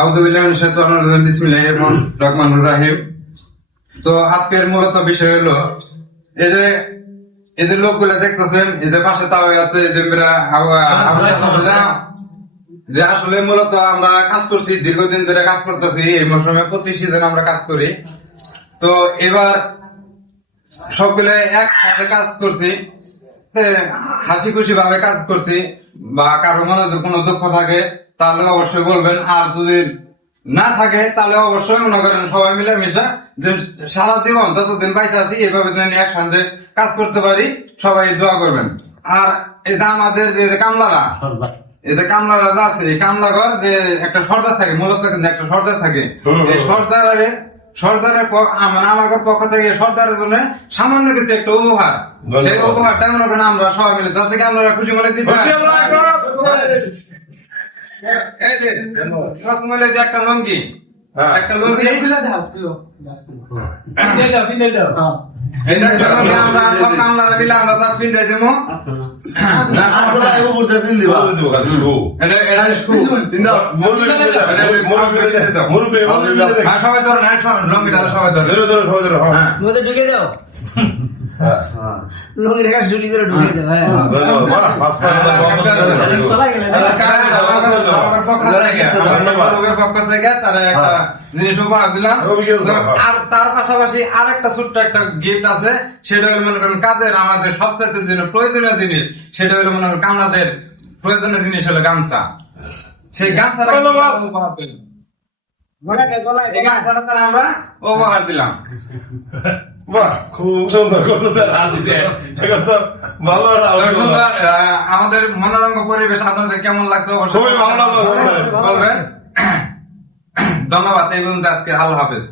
আউযুবিল্লাহি মিনাশ শাইতানির রাজিম বিসমিল্লাহির রহমানির রহিম। তো আজকের মূলত বিষয় হলো এই যে লোকগুলা দেখতেছেন, এই যে পাশে তাওই আছে, এই যে যে আসলে মূলত আমরা কাজ করছি, দীর্ঘদিন ধরে কাজ করতেছি। এই মৌসুমে প্রতি সিজন আমরা কাজ করি। তো এবার সবগুলো একসাথে কাজ করছি, হাসি খুশি ভাবে কাজ করছি। বা কারো মনে যদি কোনো দুঃখ থাকে তাহলে অবশ্যই বলবেন, আর যদি না থাকে তাহলে অবশ্যই মনে করেন সবাই মিলে মিশা যে সারা জীবন যতদিন বাইতে আছি এভাবে যেন একসাথে কাজ করতে পারি, সবাই দোয়া করবেন। আর এই যে আমাদের যে কামলারা, এই যে কামলারা আছে, এই কামলাঘর যে একটা সর্দার থাকে, মূলত কিন্তু একটা সর্দার থাকে। এই সর্দারের মানে আমাদের পক্ষ থেকে সর্দারের জন্য সামান্য কিছু একটা উপহার, সেই উপহারটা মনে করেন আমরা সবাই মিলে তার থেকে আমরা খুশি মনে দিচ্ছি। এই যে রকমের একটা লঙ্গি, একটা লঙ্গি আমরা সব কামলারা মিলে আমরা তার পিন্দাই দেবো। সবাই ধরেন, লঙ্গিটা সবাই ধরে ঢুকে যাও, লঙ্গি ঢাকা ঝুলি ধরে ঢুকে যাও। পক্ষ থেকে তারা একটা জিনিস উপহার দিলাম। আর তার পাশাপাশি আর একটা ছোট্ট একটা গিফট আছে, সেটা হলো মনে করেন কাজের আমাদের সবচেয়ে প্রয়োজনীয় জিনিস, সেটা হলো মনে করেন কামলাদের প্রয়োজনীয় জিনিস হলো গামছা। সেই গামছাটা আমরা উপহার দিলাম। বাহ, খুব সুন্দর আমাদের মনোরঞ্জ পরিবেশ আপনাদের কেমন লাগছে খুবই ভালো লাগলো। বলবেন। ধন্যবাদ। এই পর্যন্ত আজকে আল্লাহ হাফেজ।